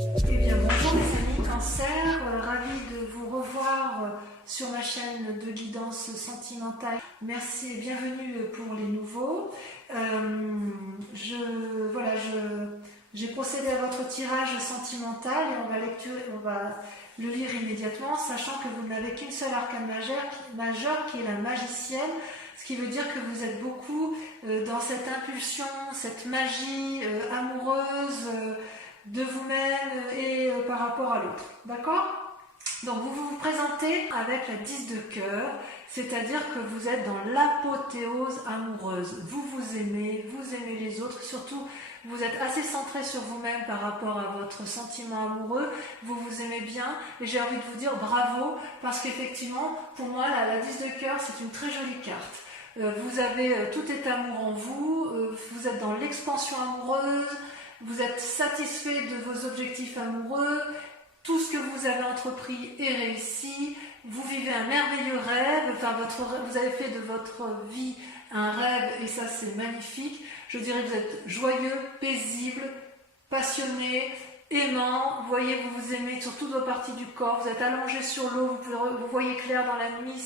Eh bien, bonjour mes amis Cancer, ravi de vous revoir sur ma chaîne de guidance sentimentale. Merci et bienvenue pour les nouveaux. J'ai procédé à votre tirage sentimental et on va le lire immédiatement, sachant que vous n'avez qu'une seule arcane majeure qui est la magicienne, ce qui veut dire que vous êtes beaucoup dans cette impulsion, cette magie amoureuse de vous-même et par rapport à l'autre. D'accord ? Donc vous vous présentez avec la 10 de cœur, c'est-à-dire que vous êtes dans l'apothéose amoureuse. Vous aimez les autres, surtout vous êtes assez centré sur vous-même par rapport à votre sentiment amoureux, vous vous aimez bien et j'ai envie de vous dire bravo parce qu'effectivement pour moi la 10 de cœur c'est une très jolie carte. Vous avez tout est amour en vous, vous êtes dans l'expansion amoureuse, vous êtes satisfait de vos objectifs amoureux, tout ce que vous avez entrepris est réussi, vous vivez un merveilleux rêve, vous avez fait de votre vie un rêve et ça c'est magnifique. Je dirais que vous êtes joyeux, paisible, passionné, aimant, vous voyez, vous vous aimez sur toutes vos parties du corps, vous êtes allongé sur l'eau, vous voyez clair dans la nuit,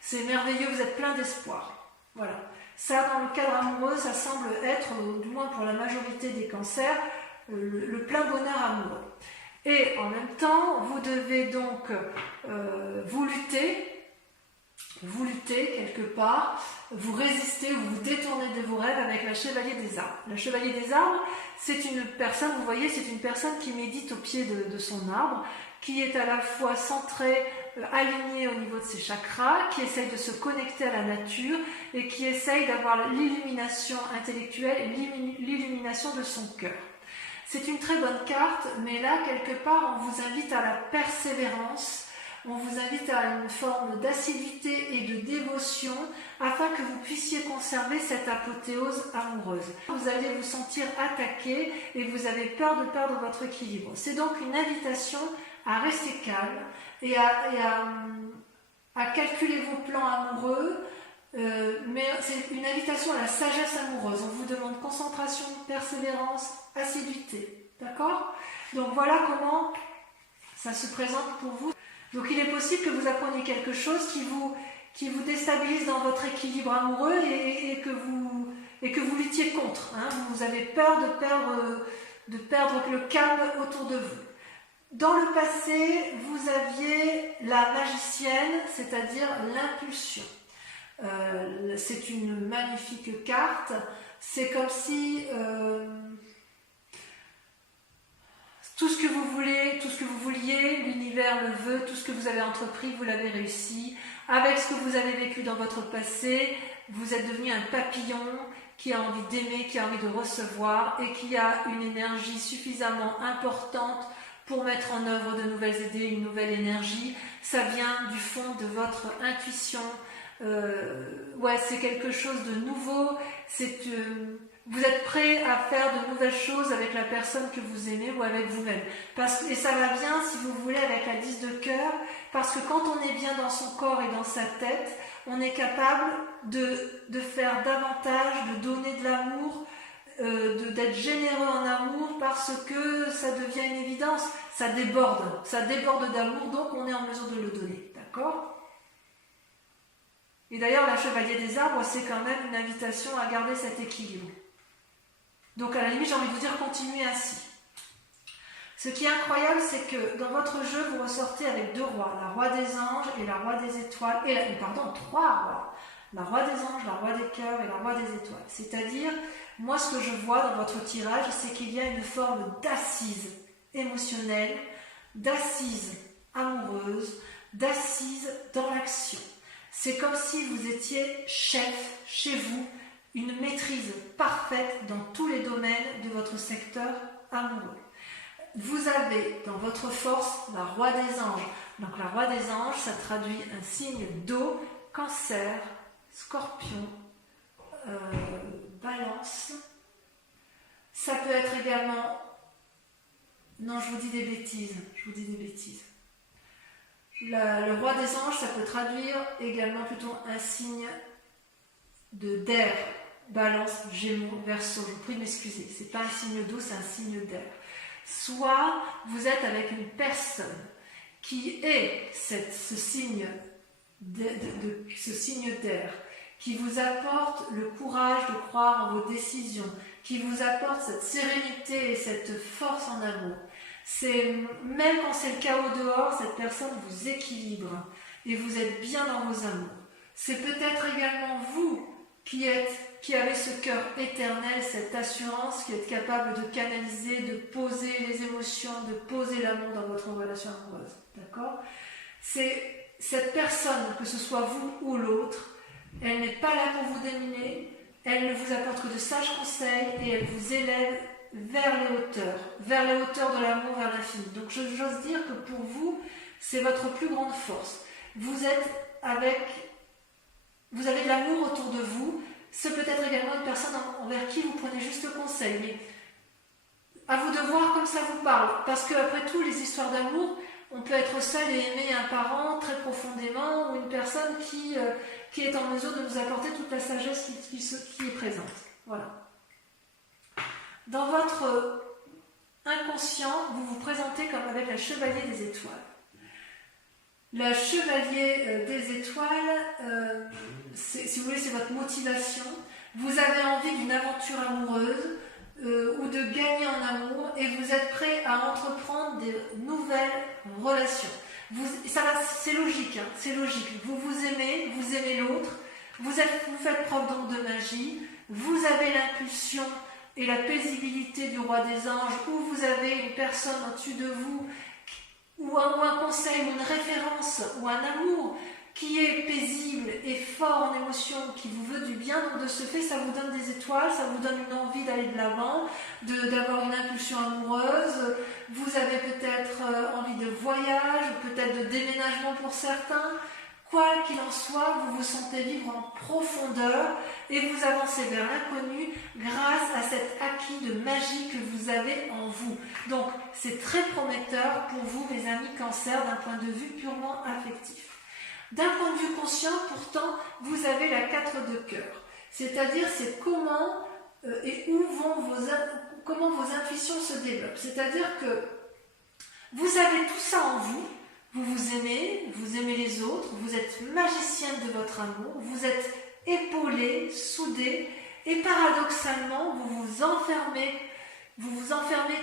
c'est merveilleux, vous êtes plein d'espoir. Voilà. Ça, dans le cadre amoureux, ça semble être, du moins pour la majorité des cancers, le plein bonheur amoureux. Et en même temps, vous devez donc vous lutter quelque part, vous résister ou vous détourner de vos rêves avec la chevalier des arbres. La chevalier des arbres, c'est une personne, vous voyez, c'est une personne qui médite au pied de son arbre, qui est à la fois centrée, alignée au niveau de ses chakras, qui essaye de se connecter à la nature et qui essaye d'avoir l'illumination intellectuelle et l'illumination de son cœur. C'est une très bonne carte, mais là, quelque part, on vous invite à la persévérance, on vous invite à une forme d'assiduité et de dévotion afin que vous puissiez conserver cette apothéose amoureuse. Vous allez vous sentir attaqué et vous avez peur de perdre votre équilibre. C'est donc une invitation à rester calme et à calculer vos plans amoureux, mais c'est une invitation à la sagesse amoureuse. On vous demande concentration, persévérance, assiduité. D'accord ? Donc voilà comment ça se présente pour vous. Donc il est possible que vous appreniez quelque chose qui vous déstabilise dans votre équilibre amoureux et que vous luttiez contre. Hein. Vous avez peur de perdre le calme autour de vous. Dans le passé, vous aviez la magicienne, c'est-à-dire l'impulsion. C'est une magnifique carte. C'est comme si tout ce que vous voulez, tout ce que vous vouliez, l'univers le veut, tout ce que vous avez entrepris, vous l'avez réussi. Avec ce que vous avez vécu dans votre passé, vous êtes devenu un papillon qui a envie d'aimer, qui a envie de recevoir et qui a une énergie suffisamment importante pour mettre en œuvre de nouvelles idées, une nouvelle énergie. Ça vient du fond de votre intuition. C'est quelque chose de nouveau. Vous êtes prêt à faire de nouvelles choses avec la personne que vous aimez ou avec vous-même. Et ça va bien, si vous voulez, avec la 10 de cœur, parce que quand on est bien dans son corps et dans sa tête, on est capable de faire davantage, de donner de l'amour, d'être généreux en amour, parce que ça devient une évidence, ça déborde d'amour, donc on est en mesure de le donner. D'accord ? Et d'ailleurs, la chevalier des arbres, c'est quand même une invitation à garder cet équilibre. Donc à la limite, j'ai envie de vous dire, continuez ainsi. Ce qui est incroyable, c'est que dans votre jeu, vous ressortez avec deux rois, la roi des anges et la roi des étoiles, trois rois. La roi des anges, la roi des cœurs et la roi des étoiles. C'est-à-dire, moi ce que je vois dans votre tirage, c'est qu'il y a une forme d'assise émotionnelle, d'assise amoureuse, d'assise dans l'action. C'est comme si vous étiez chef chez vous, une maîtrise parfaite dans tous les domaines de votre secteur amoureux. Vous avez dans votre force la roi des anges. Donc la roi des anges, ça traduit un signe d'eau, cancer, scorpion, balance. Ça peut être également... Non, je vous dis des bêtises. Le roi des anges, ça peut traduire également plutôt un signe d'air. Balance, Gémeaux, Verseau. Je vous prie de m'excuser. C'est pas un signe d'eau, c'est un signe d'air. soit vous êtes avec une personne qui est ce signe d'air, qui vous apporte le courage de croire en vos décisions, qui vous apporte cette sérénité et cette force en amour. Même quand c'est le chaos dehors, cette personne vous équilibre et vous êtes bien dans vos amours. C'est peut-être également vous qui avez ce cœur éternel, cette assurance, qui êtes capable de canaliser, de poser les émotions, de poser l'amour dans votre relation amoureuse. D'accord ? C'est cette personne, que ce soit vous ou l'autre, elle n'est pas là pour vous dominer, elle ne vous apporte que de sages conseils et elle vous élève vers les hauteurs de l'amour, vers l'infini. Donc j'ose dire que pour vous, c'est votre plus grande force. Vous avez de l'amour autour de vous. C'est peut-être également une personne envers qui vous prenez juste conseil, mais à vous de voir comme ça vous parle. Parce qu'après tout, les histoires d'amour, on peut être seul et aimer un parent très profondément ou une personne qui est en mesure de nous apporter toute la sagesse qui est présente. Voilà. Dans votre inconscient, vous vous présentez comme avec la chevalier des étoiles. La chevalier des étoiles, si vous voulez, c'est votre motivation. Vous avez envie d'une aventure amoureuse ou de gagner en amour et vous êtes prêt à entreprendre des nouvelles relations. C'est logique, hein, c'est logique. Vous aimez l'autre, vous faites preuve donc de magie, vous avez l'impulsion et la paisibilité du roi des anges, ou vous avez une personne au-dessus de vous, ou un conseil, ou une référence, ou un amour qui est paisible et fort en émotion, qui vous veut du bien. Donc de ce fait, ça vous donne des étoiles, ça vous donne une envie d'aller de l'avant, d'avoir une impulsion amoureuse. Vous avez peut-être envie de voyage, peut-être de déménagement pour certains. Quoi qu'il en soit, vous vous sentez vivre en profondeur et vous avancez vers l'inconnu grâce à cet acquis de magie que vous avez en vous. Donc, c'est très prometteur pour vous, mes amis Cancer, d'un point de vue purement affectif. D'un point de vue conscient, pourtant, vous avez la 4 de cœur. C'est-à-dire, c'est comment et où comment vos intuitions se développent. C'est-à-dire que vous avez tout ça en vous. Vous aimez les autres, vous êtes magicienne de votre amour, vous êtes épaulé, soudé, et paradoxalement, vous vous enfermez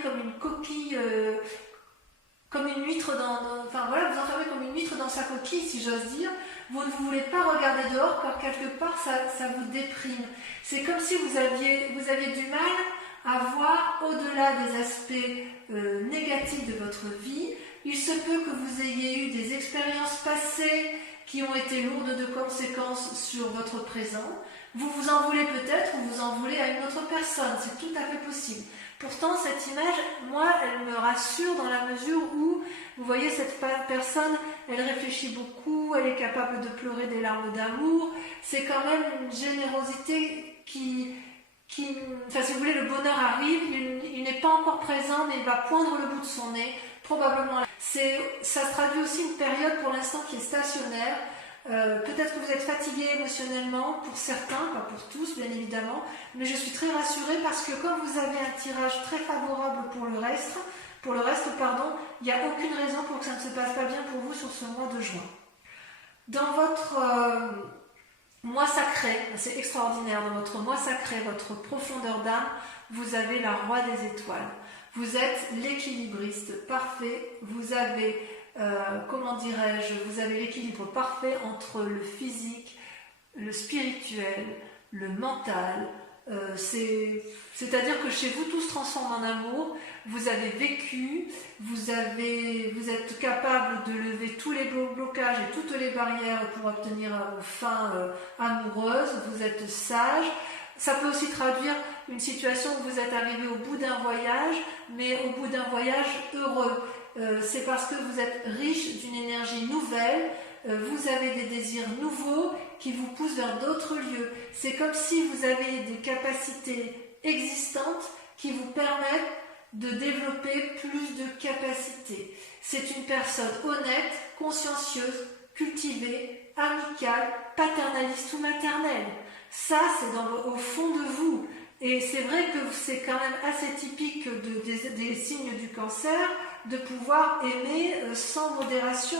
comme une coquille, comme une huître vous enfermez comme une huître dans sa coquille, si j'ose dire. Vous ne voulez pas regarder dehors, car quelque part, ça vous déprime. C'est comme si vous aviez du mal à voir au-delà des aspects négatifs de votre vie. Il se peut que vous ayez eu des expériences passées qui ont été lourdes de conséquences sur votre présent. Vous vous en voulez peut-être ou vous en voulez à une autre personne, c'est tout à fait possible. Pourtant, cette image, moi, elle me rassure dans la mesure où, vous voyez, cette personne, elle réfléchit beaucoup, elle est capable de pleurer des larmes d'amour. C'est quand même une générosité si vous voulez, le bonheur arrive, il n'est pas encore présent, mais il va poindre le bout de son nez, probablement. Ça se traduit aussi une période pour l'instant qui est stationnaire. Peut-être que vous êtes fatigué émotionnellement, pour certains, pas pour tous bien évidemment, mais je suis très rassurée parce que comme vous avez un tirage très favorable pour le reste, il n'y a aucune raison pour que ça ne se passe pas bien pour vous sur ce mois de juin. Dans votre mois sacré, c'est extraordinaire, dans votre mois sacré, votre profondeur d'âme, vous avez la roi des étoiles. Vous êtes l'équilibriste parfait, vous avez, vous avez l'équilibre parfait entre le physique, le spirituel, le mental. C'est-à-dire que chez vous, tout se transforme en amour. Vous avez vécu, vous êtes capable de lever tous les blocages et toutes les barrières pour obtenir vos fins amoureuses. Vous êtes sage. Ça peut aussi traduire une situation où vous êtes arrivé au bout d'un voyage, mais au bout d'un voyage heureux. C'est parce que vous êtes riche d'une énergie nouvelle, vous avez des désirs nouveaux qui vous poussent vers d'autres lieux. C'est comme si vous avez des capacités existantes qui vous permettent de développer plus de capacités. C'est une personne honnête, consciencieuse, cultivée, amicale, paternaliste ou maternelle. Ça, c'est au fond de vous. Et c'est vrai que c'est quand même assez typique des signes du cancer de pouvoir aimer sans modération.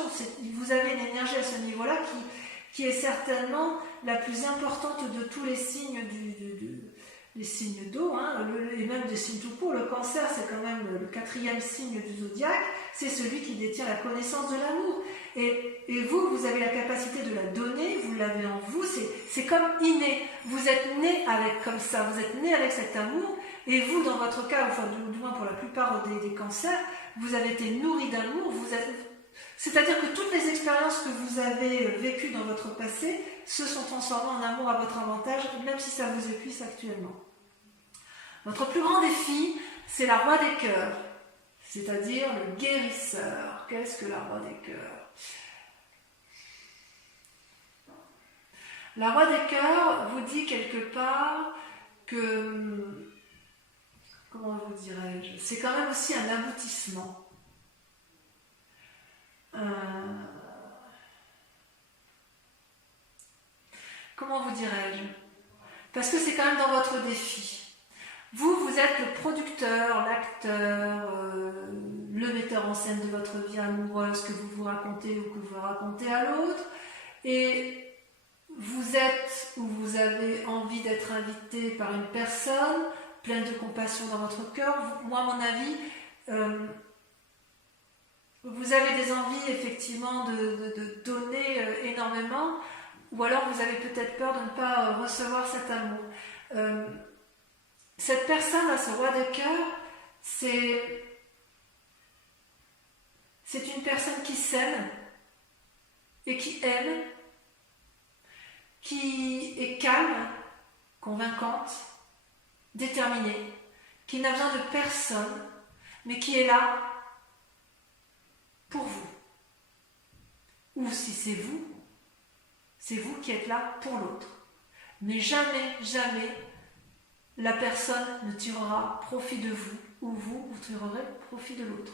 Vous avez une énergie à ce niveau-là qui est certainement la plus importante de tous les signes les signes d'eau, hein, et même des signes tout court. Le cancer, c'est quand même le 4e signe du zodiaque, c'est celui qui détient la connaissance de l'amour. Et vous avez la capacité de la donner, vous l'avez en vous, c'est comme inné. Vous êtes né avec comme ça, vous êtes né avec cet amour, et vous, dans votre cas, enfin du moins pour la plupart des cancers, vous avez été nourri d'amour, c'est-à-dire que toutes les expériences que vous avez vécues dans votre passé se sont transformées en amour à votre avantage, même si ça vous épuise actuellement. Votre plus grand défi, c'est la roi des cœurs, c'est-à-dire le guérisseur. Qu'est-ce que la roi des cœurs? La roi des cœurs vous dit quelque part que, comment vous dirais-je, c'est quand même aussi un aboutissement. Comment vous dirais-je? Parce que c'est quand même dans votre défi. Vous êtes le producteur, l'acteur, le metteur en scène de votre vie amoureuse que vous vous racontez ou que vous racontez à l'autre. Et vous êtes ou vous avez envie d'être invité par une personne pleine de compassion dans votre cœur. Moi, à mon avis, vous avez des envies effectivement de donner énormément, ou alors vous avez peut-être peur de ne pas recevoir cet amour. Cette personne, à ce roi de cœur, c'est une personne qui s'aime et qui aime, qui est calme, convaincante, déterminée, qui n'a besoin de personne, mais qui est là pour vous. Ou si c'est vous qui êtes là pour l'autre. Mais jamais, jamais, la personne ne tirera profit de vous, ou vous tirerez profit de l'autre.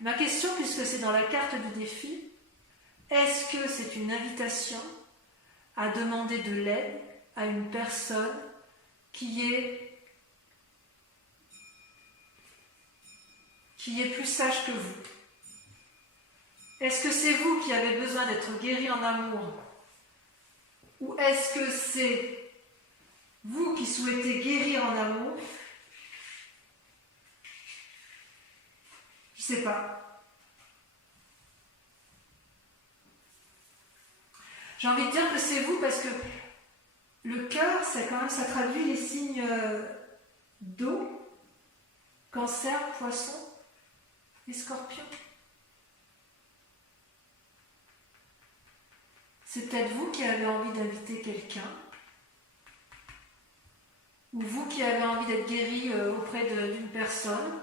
Ma question, puisque c'est dans la carte du défi, est-ce que c'est une invitation à demander de l'aide à une personne qui est plus sage que vous? Est-ce que c'est vous qui avez besoin d'être guéri en amour? Ou est-ce que c'est vous qui souhaitez guérir en amour? Je ne sais pas. J'ai envie de dire que c'est vous parce que le cœur, c'est quand même, ça traduit les signes d'eau, cancer, poisson et scorpion. C'est peut-être vous qui avez envie d'inviter quelqu'un, ou vous qui avez envie d'être guéri auprès d'une personne.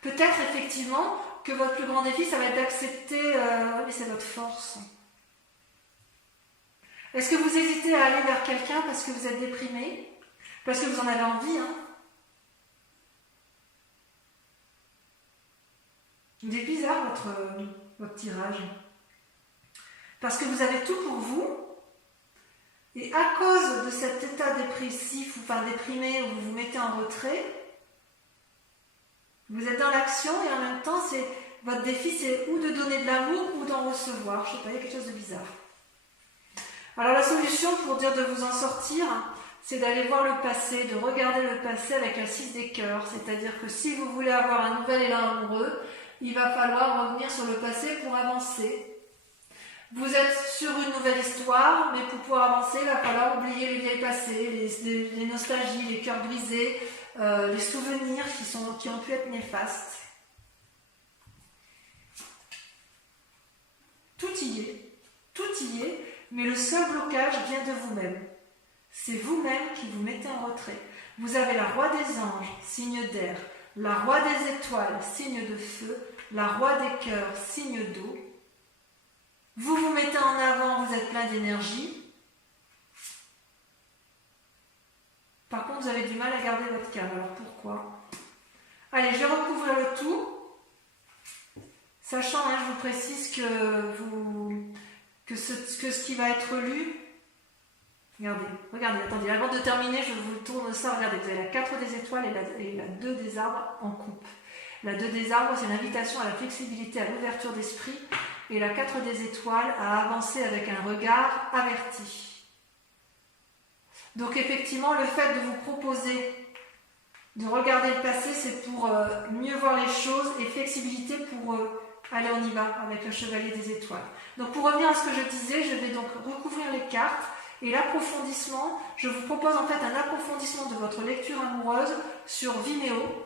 Peut-être effectivement que votre plus grand défi, ça va être d'accepter, mais c'est votre force. Est-ce que vous hésitez à aller vers quelqu'un parce que vous êtes déprimé? Parce que vous en avez envie, hein? Il est bizarre votre tirage. Parce que vous avez tout pour vous, et à cause de cet état dépressif, ou enfin déprimé, où vous vous mettez en retrait, vous êtes dans l'action, et en même temps, votre défi, c'est ou de donner de l'amour, ou d'en recevoir. Je ne sais pas, il y a quelque chose de bizarre. Alors la solution pour dire de vous en sortir, c'est d'aller voir le passé, de regarder le passé avec un 6 des cœurs. C'est-à-dire que si vous voulez avoir un nouvel élan amoureux, il va falloir revenir sur le passé pour avancer. Vous êtes sur une nouvelle histoire, mais pour pouvoir avancer, il va falloir oublier les vieilles passés, les nostalgies, les cœurs brisés, les souvenirs qui ont pu être néfastes. Tout y est, mais le seul blocage vient de vous-même. C'est vous-même qui vous mettez en retrait. Vous avez la roi des anges, signe d'air, la roi des étoiles, signe de feu, la roi des cœurs, signe d'eau. Vous vous mettez en avant, vous êtes plein d'énergie. Par contre, vous avez du mal à garder votre calme. Alors pourquoi? Allez, je vais recouvrir le tout. Sachant, je vous précise que ce qui va être lu, Regardez, regardez, attendez, avant de terminer, je vous tourne ça. Regardez, vous avez la 4 des étoiles et la 2 des arbres en coupe. La 2 des arbres, c'est l'invitation à la flexibilité, à l'ouverture d'esprit. Et la 4 des étoiles, à avancer avec un regard averti. Donc effectivement, le fait de vous proposer de regarder le passé, c'est pour mieux voir les choses, et flexibilité pour aller on y va avec le chevalier des étoiles. Donc pour revenir à ce que je disais, je vais donc recouvrir les cartes. Et l'approfondissement, je vous propose en fait un approfondissement de votre lecture amoureuse sur Vimeo.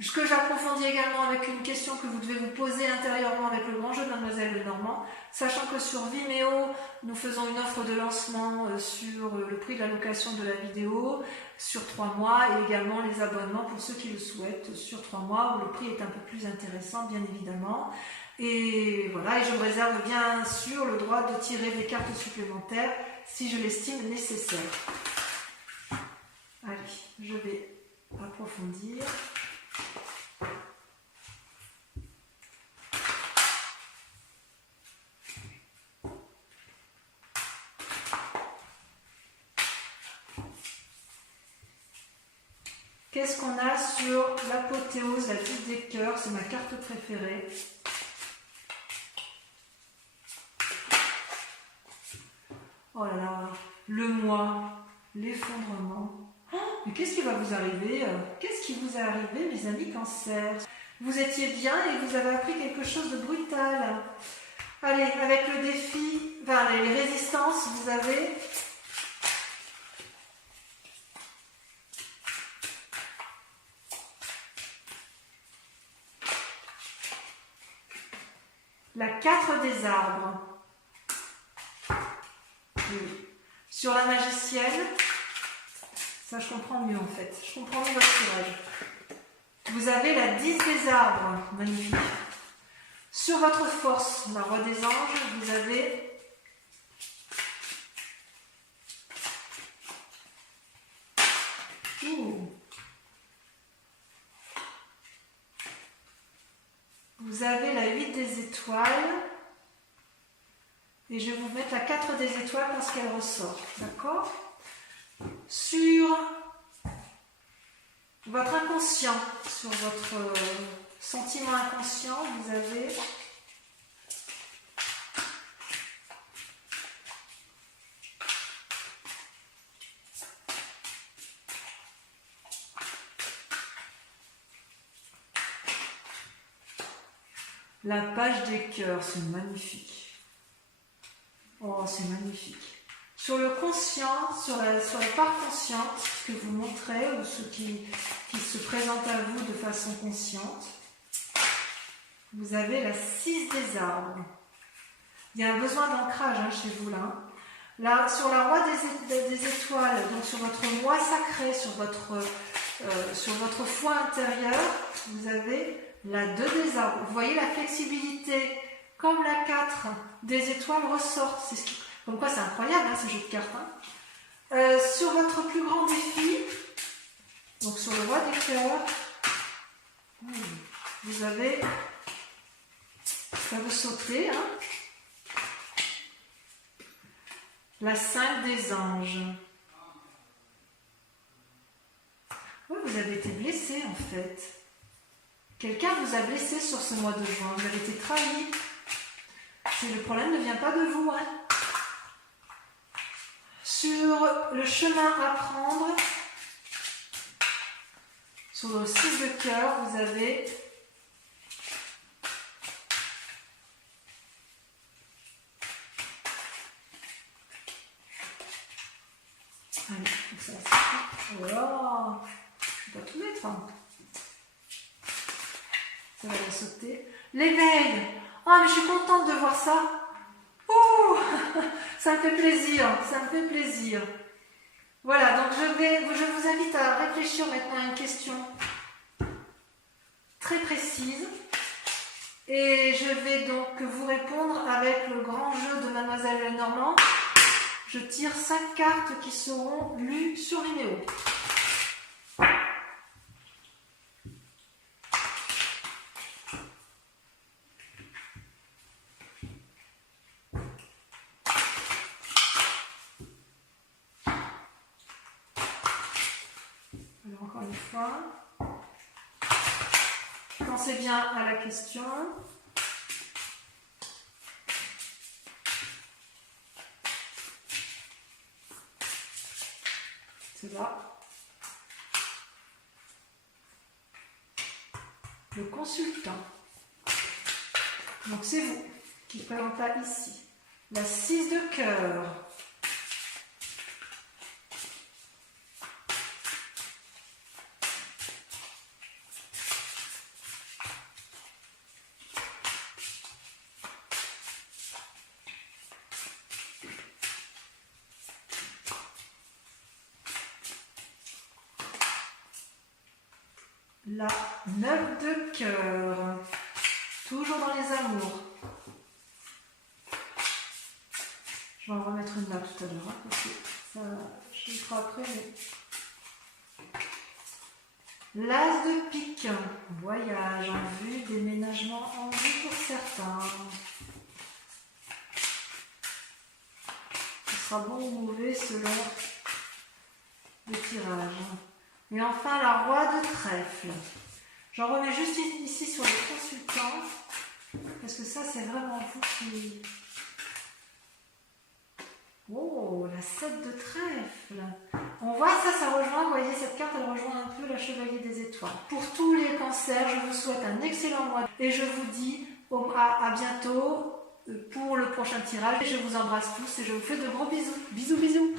Ce que j'approfondis également avec une question que vous devez vous poser intérieurement avec le grand jeu de Mademoiselle Lenormand, sachant que sur Vimeo, nous faisons une offre de lancement sur le prix de la location de la vidéo sur 3 mois et également les abonnements pour ceux qui le souhaitent sur 3 mois où le prix est un peu plus intéressant bien évidemment. Et voilà, et je me réserve bien sûr le droit de tirer des cartes supplémentaires si je l'estime nécessaire. Allez, je vais approfondir. Qu'est-ce qu'on a sur l'apothéose, la 10 des cœurs, c'est ma carte préférée. Oh là là, le moi, l'effondrement. Oh, mais qu'est-ce qui va vous arriver? Qu'est-ce qui vous est arrivé, mes amis Cancer? Vous étiez bien et vous avez appris quelque chose de brutal. Allez, avec le défi, enfin les résistances, vous avez... La 4 des arbres. Oui. Sur la magicienne, ça je comprends mieux en fait. Je comprends mieux votre tirage. Vous avez la 10 des arbres. Magnifique. Sur votre force, la roi des anges, vous avez vous avez la 8 des étoiles. Et je vais vous mettre la 4 des étoiles parce qu'elle ressort. D'accord? Sur votre inconscient, sur votre sentiment inconscient, vous avez la page des cœurs. C'est magnifique. Oh, c'est magnifique. Sur le conscient, sur la part consciente, ce que vous montrez, ou ce qui se présente à vous de façon consciente, vous avez la 6 des arbres. Il y a un besoin d'ancrage chez vous là. Là, sur la roi des étoiles, donc sur votre moi sacré, sur votre foi intérieure, vous avez la 2 des arbres. Vous voyez la flexibilité. Comme la 4 des étoiles ressort. Comme quoi c'est incroyable ce jeu de cartes. Sur votre plus grand défi, donc sur le roi des cœurs, vous avez, ça veut sauter, la 5 des anges. Oui, vous avez été blessé en fait. Quelqu'un vous a blessé sur ce mois de juin. Vous avez été trahi. Le problème ne vient pas de vous. Sur le chemin à prendre, sur le 6 de cœur, vous avez allez, ça va. Oh là, je ne vais pas tout mettre. Ça va la sauter. L'éveil. Oh, mais je suis contente de voir ça. Ouh, ça me fait plaisir, ça me fait plaisir. Voilà, donc je vous invite à réfléchir maintenant à une question très précise. Et je vais donc vous répondre avec le grand jeu de Mademoiselle Lenormand. Je tire 5 cartes qui seront lues sur Vimeo. fois. Pensez bien à la question. C'est là. Le consultant. Donc c'est vous qui présentez ici. La 6 de cœur. La 9 de cœur. Toujours dans les amours. Je vais en remettre une là tout à l'heure, hein, parce que ça, je le ferai après. Mais... L'as de pique. Voyage en vue, déménagement en vue pour certains. Ce sera bon ou mauvais selon le tirage. Et enfin, la roi de trèfle. J'en remets juste ici sur les consultants, parce que ça, c'est vraiment vous qui... Oh, la 7 de trèfle. On voit ça, ça rejoint, vous voyez, cette carte, elle rejoint un peu la chevalier des étoiles. Pour tous les cancers, je vous souhaite un excellent mois et je vous dis à bientôt pour le prochain tirage. Je vous embrasse tous et je vous fais de gros bisous. Bisous, bisous.